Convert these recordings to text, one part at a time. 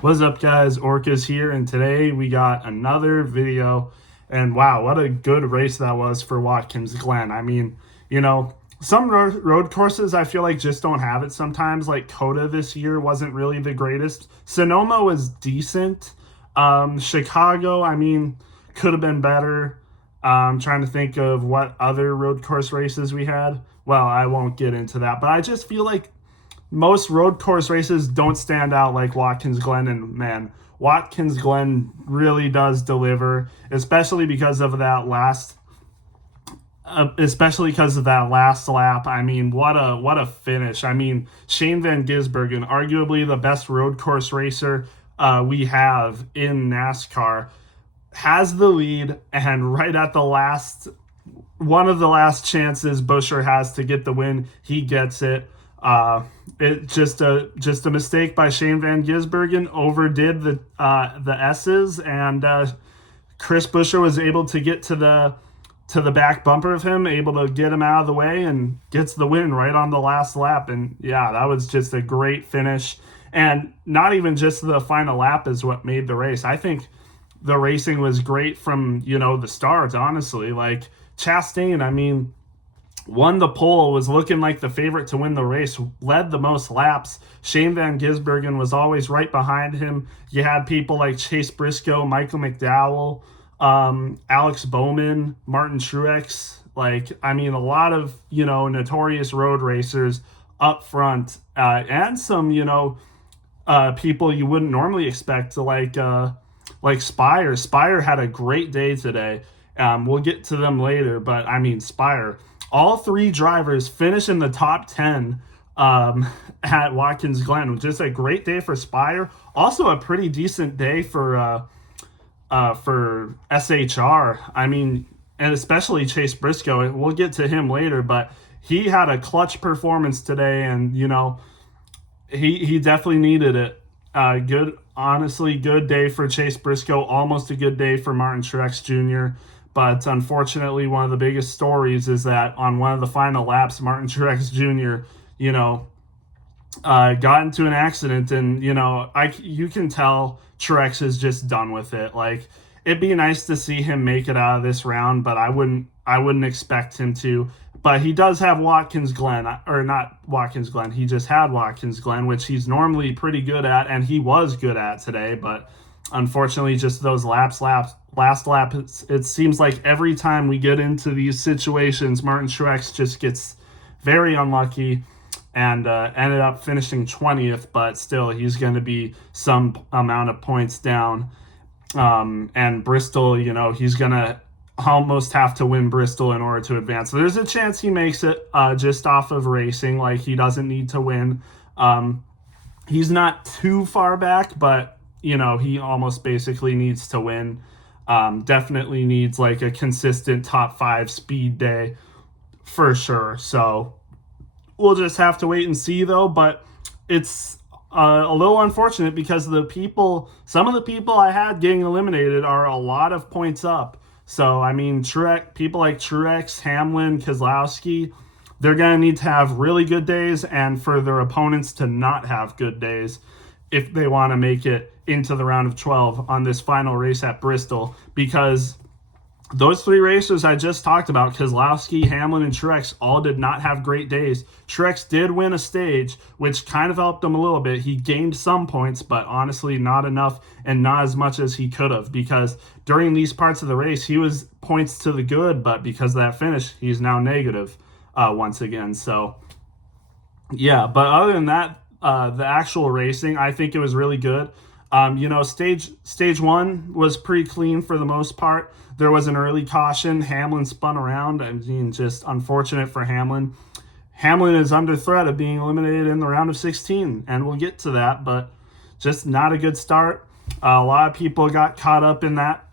What's up, guys? Orcas here, and today we got another video. And wow, what a good race that was for Watkins Glen. I mean, some road courses I feel like just don't have it sometimes. Like Coda this year wasn't really the greatest. Sonoma was decent. Chicago, I mean, could have been better. Trying to think of what other road course races we had. Well, I won't get into that, but I just feel like most road course races don't stand out like Watkins Glen, and man, Watkins Glen really does deliver, especially because of that last lap. I mean, what a finish. I mean, Shane Van Gisbergen, arguably the best road course racer we have in NASCAR, has the lead, and right at the last one of the last chances Buscher has to get the win, he gets it. It just a mistake by Shane Van Gisbergen, overdid the S's, and Chris Buscher was able to get to the back bumper of him, able to get him out of the way, and gets the win right on the last lap. And yeah, that was just a great finish. And not even just the final lap is what made the race. I think the racing was great from the start. Honestly, like Chastain, I mean, won the pole, was looking like the favorite to win the race, led the most laps. Shane Van Gisbergen was always right behind him. You had people like Chase Briscoe, Michael McDowell, Alex Bowman, Martin Truex. Like, I mean, a lot of, notorious road racers up front, and some, people you wouldn't normally expect, like Spire. Spire had a great day today. We'll get to them later, but I mean, Spire, all three drivers finish in the top 10 at Watkins Glen. Just a great day for Spire. Also a pretty decent day for SHR. I mean, and especially Chase Briscoe. We'll get to him later, but he had a clutch performance today, and he definitely needed it. Honestly, good day for Chase Briscoe. Almost a good day for Martin Truex Jr. But unfortunately, one of the biggest stories is that on one of the final laps, Martin Truex Jr., got into an accident, and you can tell Truex is just done with it. Like, it'd be nice to see him make it out of this round, but I wouldn't expect him to. But he does have Watkins Glen, or not Watkins Glen. He just had Watkins Glen, which he's normally pretty good at, and he was good at today. But unfortunately, just those last lap, it seems like every time we get into these situations, Martin Truex just gets very unlucky and ended up finishing 20th, but still, he's going to be some amount of points down. And Bristol, he's going to almost have to win Bristol in order to advance. So there's a chance he makes it just off of racing. Like, he doesn't need to win. He's not too far back, but, he almost basically needs to win. Definitely needs like a consistent top 5 speed day for sure. So we'll just have to wait and see, though. But it's a little unfortunate because some of the people I had getting eliminated are a lot of points up. So, I mean, people like Truex, Hamlin, Keselowski, they're going to need to have really good days, and for their opponents to not have good days if they want to make it into the round of 12 on this final race at Bristol, because those three racers I just talked about, Keselowski, Hamlin, and Truex, all did not have great days. Truex did win a stage, which kind of helped him a little bit. He gained some points, but honestly not enough, and not as much as he could have, because during these parts of the race, he was points to the good, but because of that finish, he's now negative once again. So, yeah, but other than that, the actual racing, I think it was really good. Stage one was pretty clean for the most part. There was an early caution. Hamlin spun around. I mean, just unfortunate for Hamlin. Hamlin is under threat of being eliminated in the round of 16, and we'll get to that, but just not a good start. A lot of people got caught up in that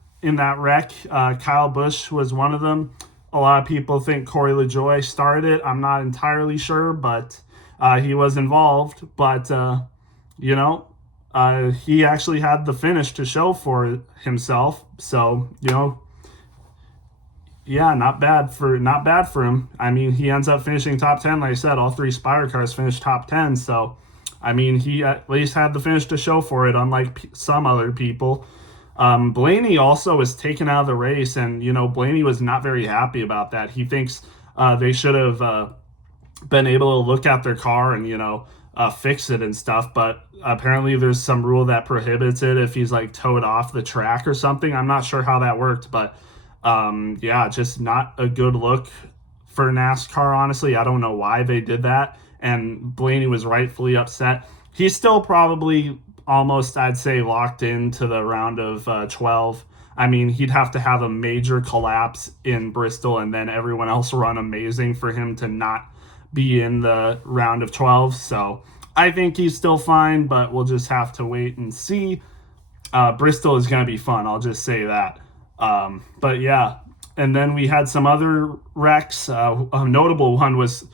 wreck. Kyle Busch was one of them. A lot of people think Corey LaJoie started it. I'm not entirely sure, but he was involved. But he actually had the finish to show for himself. So, yeah, not bad for him. I mean, he ends up finishing top 10. Like I said, all three Spire cars finished top 10. So, I mean, he at least had the finish to show for it, unlike some other people. Blaney also was taken out of the race, and Blaney was not very happy about that. He thinks they should have been able to look at their car and fix it and stuff, but apparently there's some rule that prohibits it if he's like towed off the track or something. I'm not sure how that worked, but yeah, just not a good look for NASCAR, honestly. I don't know why they did that, and Blaney was rightfully upset. He's still probably almost, I'd say, locked into the round of 12. I mean, he'd have to have a major collapse in Bristol and then everyone else run amazing for him to not be in the round of 12. So I think he's still fine, but we'll just have to wait and see. Bristol is going to be fun, I'll just say that. But yeah, and then we had some other wrecks. A notable one was,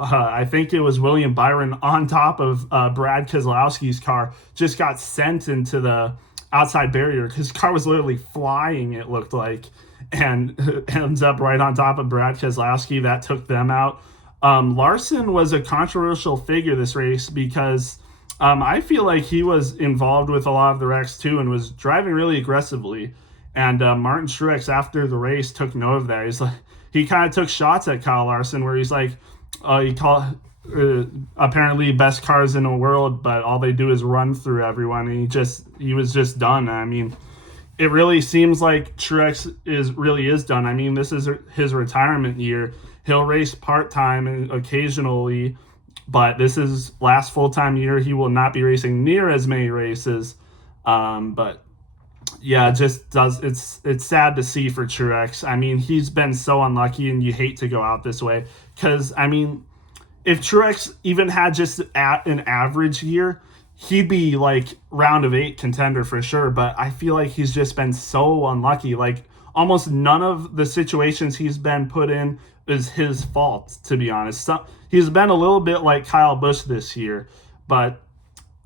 I think it was William Byron on top of Brad Keselowski's car, just got sent into the outside barrier. His car was literally flying, it looked like, and ends up right on top of Brad Keselowski. That took them out. Larson was a controversial figure this race because I feel like he was involved with a lot of the wrecks too and was driving really aggressively. And Martin Truex, after the race, took note of that. He kind of took shots at Kyle Larson, where he's like, he called apparently best cars in the world, but all they do is run through everyone. And he was just done. I mean, it really seems like Truex really is done. I mean, this is his retirement year. He'll race part-time and occasionally, but this is last full-time year. He will not be racing near as many races. But yeah, it's sad to see for Truex. I mean, he's been so unlucky, and you hate to go out this way because, I mean, if Truex even had just an average year, he'd be like round of 8 contender for sure. But I feel like he's just been so unlucky. Like almost none of the situations he's been put in is his fault, to be honest. He's been a little bit like Kyle Busch this year, but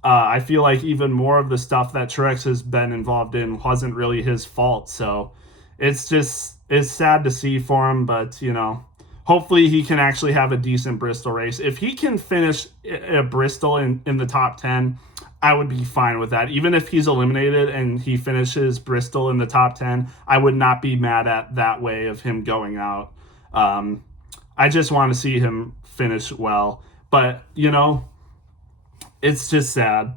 I feel like even more of the stuff that Truex has been involved in wasn't really his fault. So it's sad to see for him, but hopefully he can actually have a decent Bristol race. If he can finish at Bristol in the top 10, I would be fine with that. Even if he's eliminated and he finishes Bristol in the top 10, I would not be mad at that way of him going out. I just want to see him finish well. But, it's just sad.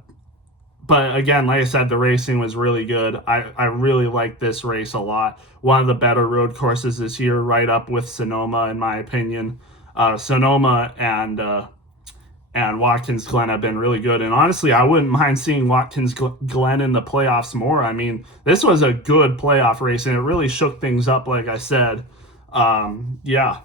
But again, like I said, the racing was really good. I really like this race a lot. One of the better road courses this year, right up with Sonoma, in my opinion. Sonoma and Watkins Glen have been really good. And honestly, I wouldn't mind seeing Watkins Glen in the playoffs more. I mean, this was a good playoff race, and it really shook things up, like I said. Yeah.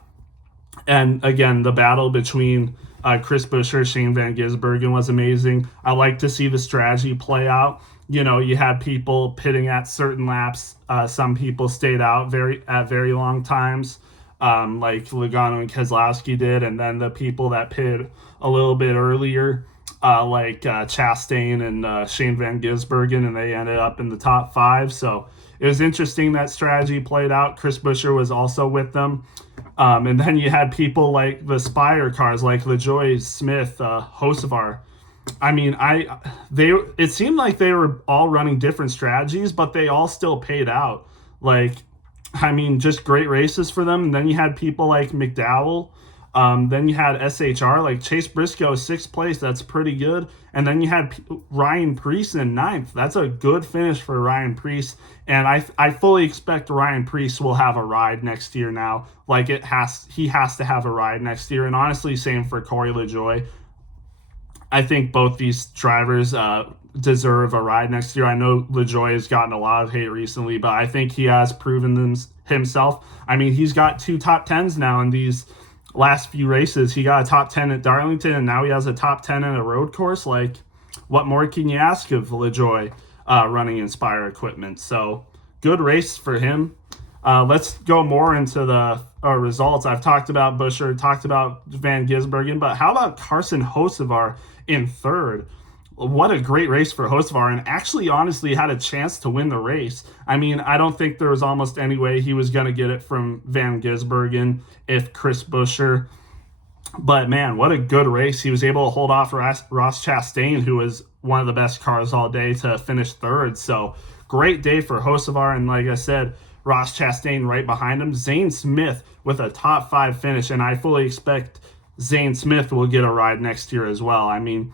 And again, the battle between Chris Buescher, Shane Van Gisbergen was amazing. I like to see the strategy play out. You had people pitting at certain laps. Some people stayed out very long times, like Logano and Keselowski did, and then the people that pitted a little bit earlier, like Chastain and Shane Van Gisbergen, and they ended up in the top 5. So it was interesting that strategy played out. Chris Buescher was also with them. And then you had people like the Spire cars, like LaJoy, Smith, Hocevar. I mean, it seemed like they were all running different strategies, but they all still paid out. Like, I mean, just great races for them. And then you had people like McDowell. Then you had SHR, like Chase Briscoe, 6th place. That's pretty good. And then you had Ryan Preece in 9th. That's a good finish for Ryan Preece. And I fully expect Ryan Preece will have a ride next year now. Like he has to have a ride next year. And honestly, same for Corey LaJoy. I think both these drivers deserve a ride next year. I know LaJoy has gotten a lot of hate recently, but I think he has proven himself. I mean, he's got 2 top 10s now in these last few races. He got a top 10 at Darlington, and now he has a top 10 in a road course. Like, what more can you ask of LaJoy running Inspire equipment? So, good race for him. Let's go more into the results. I've talked about Buescher, talked about Van Gisbergen, but how about Carson Hocevar in 3rd? What a great race for Hocevar, and actually honestly had a chance to win the race. I mean, I don't think there was almost any way he was going to get it from Van Gisbergen if Chris Buescher But man, what a good race. He was able to hold off Ross Chastain, who was one of the best cars all day, to finish third. So great day for Hocevar. And like I said, Ross Chastain right behind him. Zane Smith with a top 5 finish. And I fully expect Zane Smith will get a ride next year as well. I mean,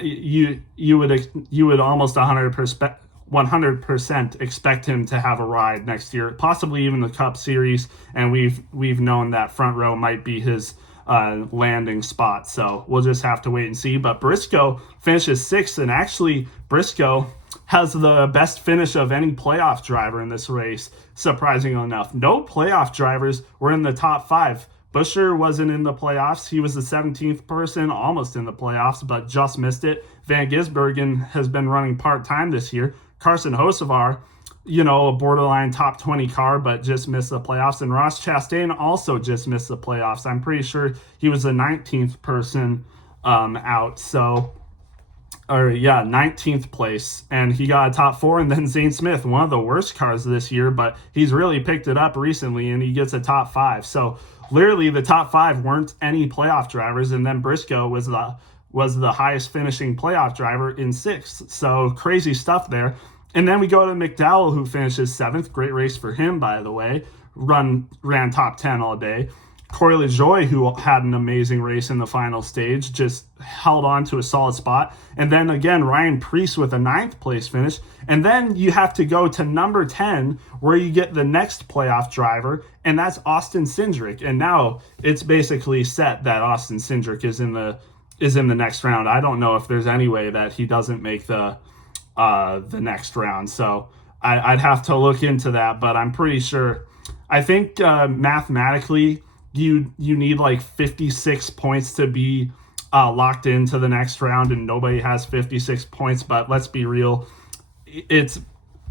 you would almost 100% expect him to have a ride next year, possibly even the Cup Series. And we've known that front row might be his landing spot. So we'll just have to wait and see. But Briscoe finishes 6th, and actually Briscoe has the best finish of any playoff driver in this race, surprisingly enough. No playoff drivers were in the top 5. Buescher wasn't in the playoffs. He was the 17th person, almost in the playoffs, but just missed it. Van Gisbergen has been running part-time this year. Carson Hocevar, a borderline top 20 car, but just missed the playoffs. And Ross Chastain also just missed the playoffs. I'm pretty sure he was the 19th person out. So, 19th place. And he got a top 4. And then Zane Smith, one of the worst cars this year, but he's really picked it up recently, and he gets a top 5. So literally the top 5 weren't any playoff drivers. And then Briscoe was the highest finishing playoff driver in 6th. So crazy stuff there. And then we go to McDowell, who finishes 7th. Great race for him, by the way. Ran top 10 all day. Corey LaJoie, who had an amazing race in the final stage, just held on to a solid spot. And then again, Ryan Preece with a 9th place finish. And then you have to go to number 10, where you get the next playoff driver, and that's Austin Cindric. And now it's basically set that Austin Cindric is in the next round. I don't know if there's any way that he doesn't make the next round. So I'd have to look into that, but I'm pretty sure. I think mathematically you need like 56 points to be locked into the next round, and nobody has 56 points. But let's be real,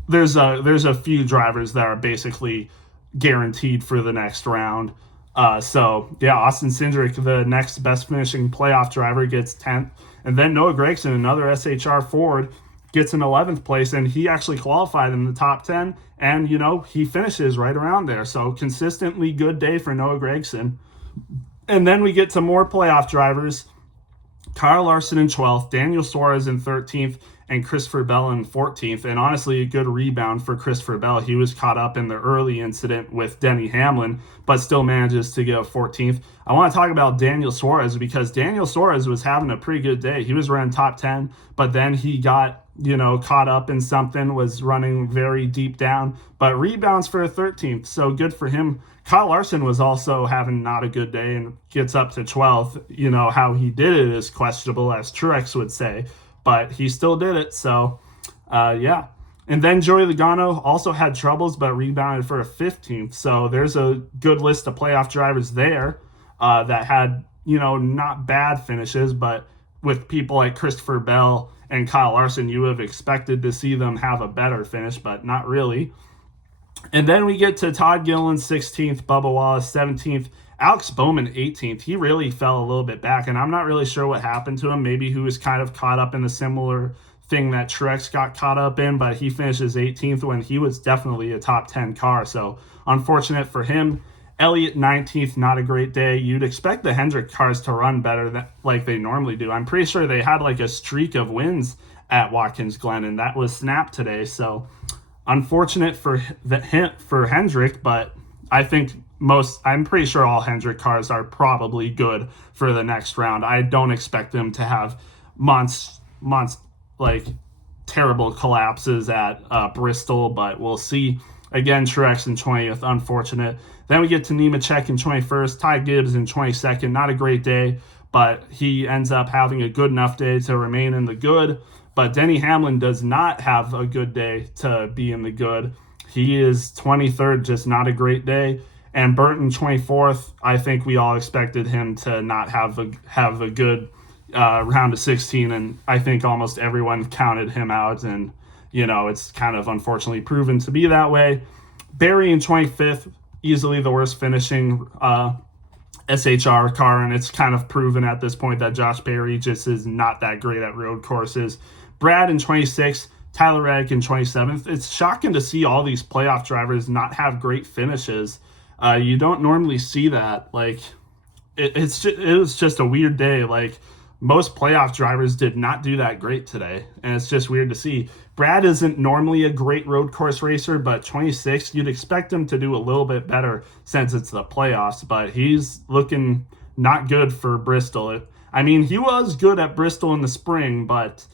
there's a few drivers that are basically guaranteed for the next round. Austin Cindric, the next best finishing playoff driver, gets 10th. And then Noah Gragson, another SHR Ford, gets an 11th place, and he actually qualified in the top 10, and he finishes right around there. So consistently good day for Noah Gragson. And then we get to more playoff drivers. Kyle Larson in 12th, Daniel Suarez in 13th, and Christopher Bell in 14th. And honestly, a good rebound for Christopher Bell. He was caught up in the early incident with Denny Hamlin, but still manages to go 14th. I want to talk about Daniel Suarez, because Daniel Suarez was having a pretty good day. He was running top 10, but then he got caught up in something, was running very deep down, but rebounds for a 13th. So good for him. Kyle Larson was also having not a good day and gets up to 12th. How he did it is questionable, as Truex would say, but he still did it. So, yeah. And then Joey Logano also had troubles, but rebounded for a 15th. So there's a good list of playoff drivers there that had, not bad finishes, but with people like Christopher Bell and Kyle Larson, you have expected to see them have a better finish, but not really. And then we get to Todd Gilliland, 16th, Bubba Wallace, 17th, Alex Bowman, 18th. He really fell a little bit back, and I'm not really sure what happened to him. Maybe he was kind of caught up in the similar thing that Truex got caught up in, but he finishes 18th when he was definitely a top 10 car. So unfortunate for him. Elliott, 19th, not a great day. You'd expect the Hendrick cars to run better than like they normally do. I'm pretty sure they had like a streak of wins at Watkins Glen, and that was snapped today. So unfortunate for Hendrick, but I'm pretty sure all Hendrick cars are probably good for the next round. I don't expect them to have terrible collapses at Bristol, but we'll see. Again, Truex in 20th, unfortunate. Then we get to Nemechek in 21st, Ty Gibbs in 22nd. Not a great day, but he ends up having a good enough day to remain in the good. But Denny Hamlin does not have a good day to be in the good. He is 23rd, just not a great day. And Burton, 24th, I think we all expected him to not have a good round of 16, and I think almost everyone counted him out, and it's kind of unfortunately proven to be that way. Barry in 25th, easily the worst finishing SHR car, and it's kind of proven at this point that Josh Berry just is not that great at road courses. Brad in 26th, Tyler Reddick in 27th. It's shocking to see all these playoff drivers not have great finishes. You don't normally see that. Like, it was just a weird day. Like, most playoff drivers did not do that great today, and it's just weird to see. Brad isn't normally a great road course racer, but 26, you'd expect him to do a little bit better since it's the playoffs, but he's looking not good for Bristol. I mean, he was good at Bristol in the spring, but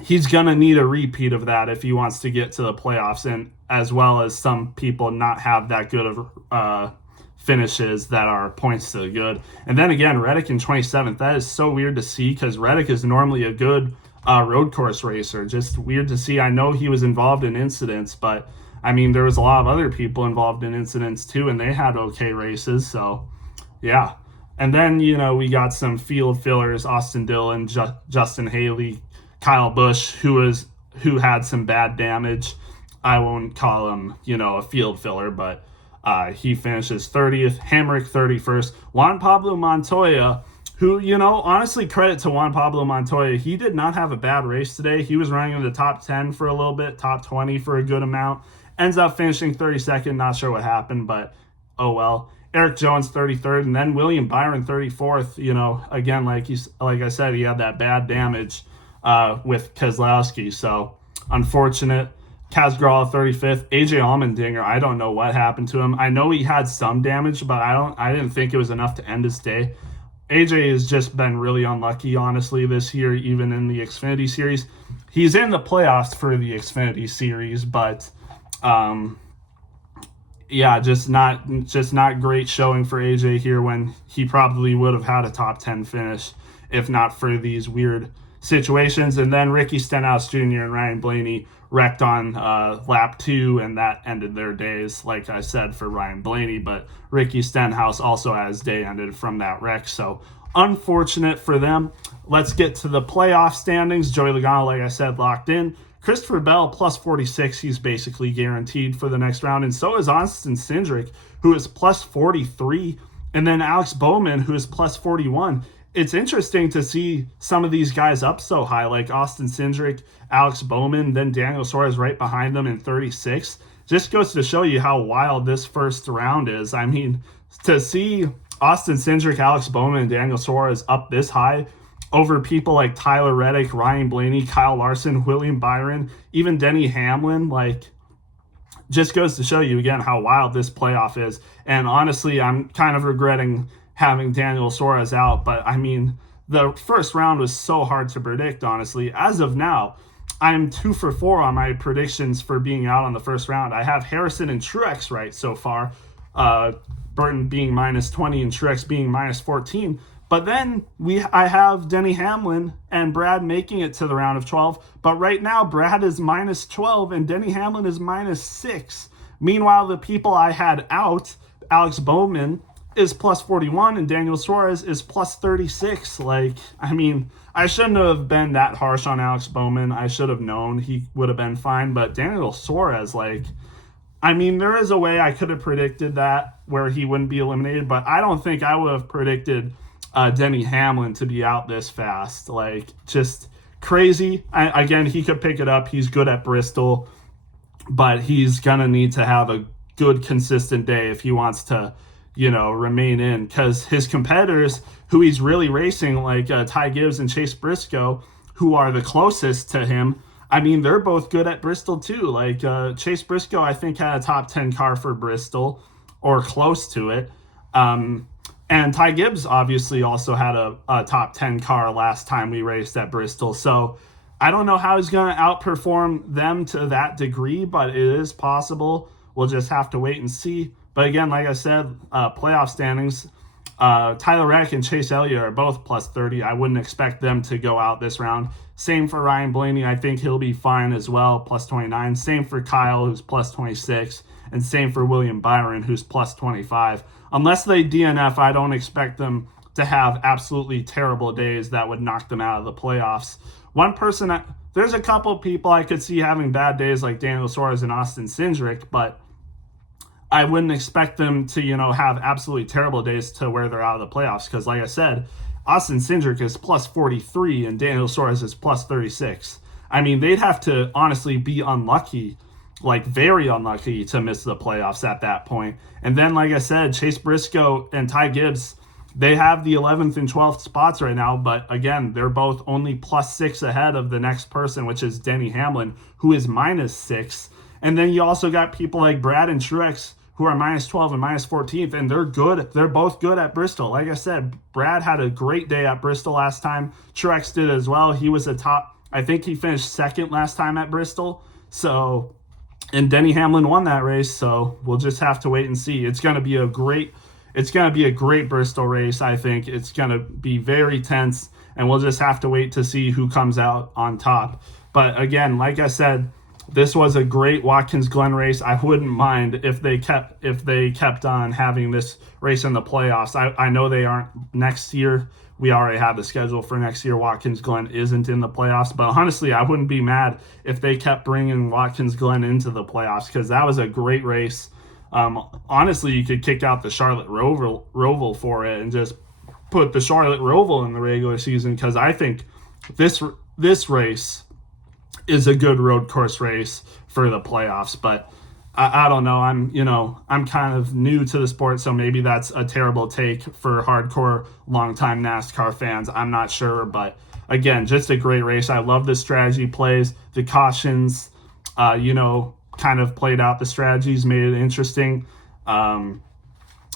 he's going to need a repeat of that if he wants to get to the playoffs, and as well as some people not have that good of finishes that are points to the good. And then again, Reddick in 27th. That is so weird to see because Reddick is normally a good road course racer. Just weird to see. I know he was involved in incidents, but I mean, there was a lot of other people involved in incidents too, and they had okay races. So, yeah. And then, we got some field fillers, Austin Dillon, Justin Haley, Kyle Busch, who had some bad damage. I won't call him, a field filler, but he finishes 30th, Hamrick 31st. Juan Pablo Montoya, who, honestly, credit to Juan Pablo Montoya. He did not have a bad race today. He was running in the top 10 for a little bit, top 20 for a good amount. Ends up finishing 32nd. Not sure what happened, but oh well. Eric Jones 33rd, and then William Byron 34th. Again, like I said, he had that bad damage with Keselowski, so unfortunate. Kaz Grala 35th, AJ Allmendinger. I don't know what happened to him. I know he had some damage, but I didn't think it was enough to end his day. AJ has just been really unlucky, honestly, this year, even in the Xfinity Series. He's in the playoffs for the Xfinity Series, but just not great showing for AJ here when he probably would have had a top 10 finish if not for these weird situations. And then Ricky Stenhouse Jr. and Ryan Blaney wrecked on lap 2, and that ended their days, like I said, for Ryan Blaney. But Ricky Stenhouse also had his day ended from that wreck, so unfortunate for them. Let's get to the playoff standings. Joey Logano, like I said, locked in. Christopher Bell, plus 46. He's basically guaranteed for the next round. And so is Austin Cindric, who is plus 43. And then Alex Bowman, who is plus 41. It's interesting to see some of these guys up so high, like Austin Cindric, Alex Bowman, then Daniel Suarez right behind them in 36. Just goes to show you how wild this first round is. I mean, to see Austin Cindric, Alex Bowman, and Daniel Suarez up this high over people like Tyler Reddick, Ryan Blaney, Kyle Larson, William Byron, even Denny Hamlin, just goes to show you again how wild this playoff is. And honestly, I'm kind of regretting having Daniel Suarez out, but I mean, the first round was so hard to predict, honestly. As of now, I'm 2 for 4 on my predictions for being out on the first round. I have Harrison and Truex right so far, Burton being minus 20 and Truex being minus 14. But then I have Denny Hamlin and Brad making it to the round of 12. But right now, Brad is minus 12 and Denny Hamlin is minus 6. Meanwhile, the people I had out, Alex Bowman is plus 41 and Daniel Suarez is plus 36. I shouldn't have been that harsh on Alex Bowman. I should have known he would have been fine. But Daniel Suarez, there is a way I could have predicted that where he wouldn't be eliminated. But I don't think I would have predicted Denny Hamlin to be out this fast. Just crazy. Again, he could pick it up. He's good at Bristol, but he's going to need to have a good, consistent day if he wants to, remain in. Because his competitors, who he's really racing, like Ty Gibbs and Chase Briscoe, who are the closest to him, they're both good at Bristol too. Chase Briscoe, I think, had a top 10 car for Bristol, or close to it. And Ty Gibbs obviously also had a top 10 car last time we raced at Bristol. So I don't know how he's going to outperform them to that degree, but it is possible. We'll just have to wait and see. But again, like I said, playoff standings, Tyler Reddick and Chase Elliott are both plus 30. I wouldn't expect them to go out this round. Same for Ryan Blaney. I think he'll be fine as well, plus 29. Same for Kyle, who's plus 26. And same for William Byron, who's plus 25. Unless they DNF, I don't expect them to have absolutely terrible days that would knock them out of the playoffs. There's a couple people I could see having bad days like Daniel Suarez and Austin Cindric, but I wouldn't expect them to, have absolutely terrible days to where they're out of the playoffs. Because like I said, Austin Cindric is plus 43 and Daniel Suarez is plus 36. They'd have to honestly be unlucky, very unlucky, to miss the playoffs at that point. And then, like I said, Chase Briscoe and Ty Gibbs They have the 11th and 12th spots right now, but again, they're both only +6 ahead of the next person, which is Denny Hamlin, who is -6. And then you also got people like Brad and Truex, who are -12 and -14th, and they're good. They're both good at Bristol. Like I said, Brad had a great day at Bristol last time. Truex did as well. He was a top, I think he finished second last time at Bristol. So, and Denny Hamlin won that race. So we'll just have to wait and see. It's going to be a great Bristol race. I think it's going to be very tense, and we'll just have to wait to see who comes out on top. But again, like I said, this was a great Watkins Glen race. I wouldn't mind if they kept on having this race in the playoffs. I know they aren't next year. We already have the schedule for next year. Watkins Glen isn't in the playoffs, but honestly, I wouldn't be mad if they kept bringing Watkins Glen into the playoffs, because that was a great race. Honestly, you could kick out the Charlotte Roval for it and just put the Charlotte Roval in the regular season, because I think this race is a good road course race for the playoffs. But I don't know. I'm kind of new to the sport, so maybe that's a terrible take for hardcore longtime NASCAR fans. I'm not sure, but again, just a great race. I love the strategy plays, the cautions, kind of played out the strategies, made it interesting. And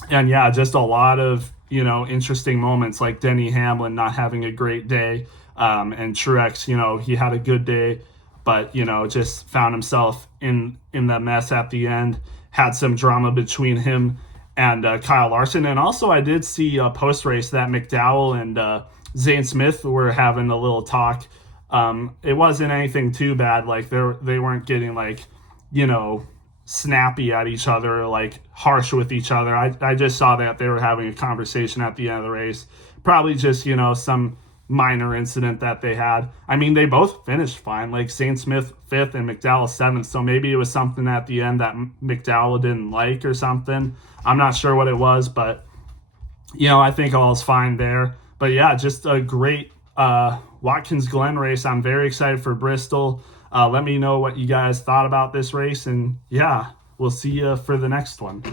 yeah, just a lot of, interesting moments, like Denny Hamlin not having a great day. And Truex, he had a good day, but, just found himself in the mess at the end, had some drama between him and Kyle Larson. And also I did see post-race that McDowell and Zane Smith were having a little talk. It wasn't anything too bad. Like they weren't getting snappy at each other, like harsh with each other. I just saw that they were having a conversation at the end of the race. Probably just, some minor incident that they had. I mean, they both finished fine, like Zane Smith 5th and McDowell 7th. So maybe it was something at the end that McDowell didn't like or something. I'm not sure what it was, but, I think all's fine there. But yeah, just a great Watkins Glen race. I'm very excited for Bristol. Let me know what you guys thought about this race, and yeah, we'll see you for the next one.